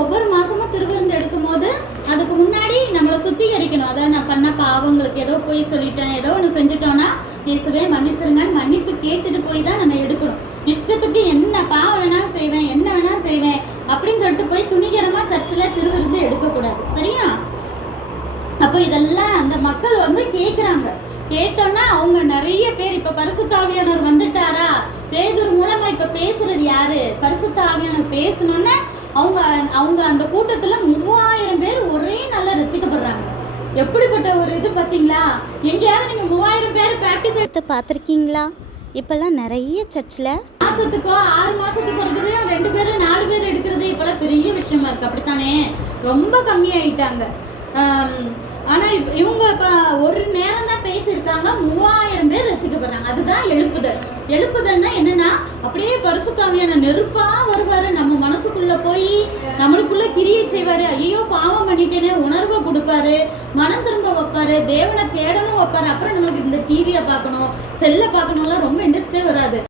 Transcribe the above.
ஒவ்வொரு மாதமும் திருவிருந்து எடுக்கும் போது அதுக்கு முன்னாடி நம்மளை சுத்திகரிக்கணும். அதாவது நான் பண்ண பாவங்களுக்கு ஏதோ போய் சொல்லிட்டேன், ஏதோ ஒன்று செஞ்சுட்டோன்னா இயேசுவே மன்னிச்சிருங்கன்னு மன்னிப்பு கேட்டுட்டு போய் தான் நம்ம எடுக்கணும். இஷ்டத்துக்கு என்ன பாவம் வேணாலும் செய்வேன், என்ன வேணாலும் செய்வேன் அப்படின்னு சொல்லிட்டு போய் துணிகரமாக சர்ச்சில் திருவிருந்து எடுக்கக்கூடாது. சரியா? அப்போ இதெல்லாம் அந்த மக்கள் வந்து கேட்குறாங்க. கேட்டோன்னா அவங்க நிறைய பேர் இப்போ பரிசுத்த ஆவியானவர் வந்துட்டாரா, பேதுரு மூலமா இப்போ பேசுறது யாரு, பரிசுத்த ஆவியானவர் பேசணுன்னா அவங்க அவங்க அந்த கூட்டத்தில் 3000 பேர் ஒரே நாள்ல ரசிக்கப்படுறாங்க. எப்படிப்பட்ட ஒரு இது பார்த்தீங்களா? எங்கேயாவது நீங்கள் 3000 பேர் ப்ராக்டிஸ் எடுத்து பார்த்துருக்கீங்களா? இப்போல்லாம் நிறைய சர்ச்சில் மாதத்துக்கோ 6 மாதத்துக்கு ஒரு தடவை 2 பேர் 4 பேர் எடுக்கிறது இப்போல்லாம் பெரிய விஷயமா இருக்குது. அப்படித்தானே? ரொம்ப கம்மியாயிட்டாங்க. ஆனால் இவங்க இப்போ ஒரு நேரம் தான் பேசியிருக்காங்க, 3000 பேர் ரசிக்கப்படுறாங்க. அதுதான் எழுப்புதல். எழுப்புதல்னா என்னன்னா, அப்படியே பரிசுத்த ஆவியான நெருப்பாக வருவார், நம்ம மனசுக்குள்ளே போய் நம்மளுக்குள்ளே கிரியை செய்வார். ஐயோ பாவம் பண்ணிட்டேனே உணர்வை கொடுப்பாரு, மனம் திரும்ப வைப்பார், தேவனை தேடணும் வைப்பார். அப்புறம் நம்மளுக்கு இந்த டிவியை பார்க்கணும், செல்லை பார்க்கணும்லாம் ரொம்ப இன்ட்ரெஸ்டே வராது.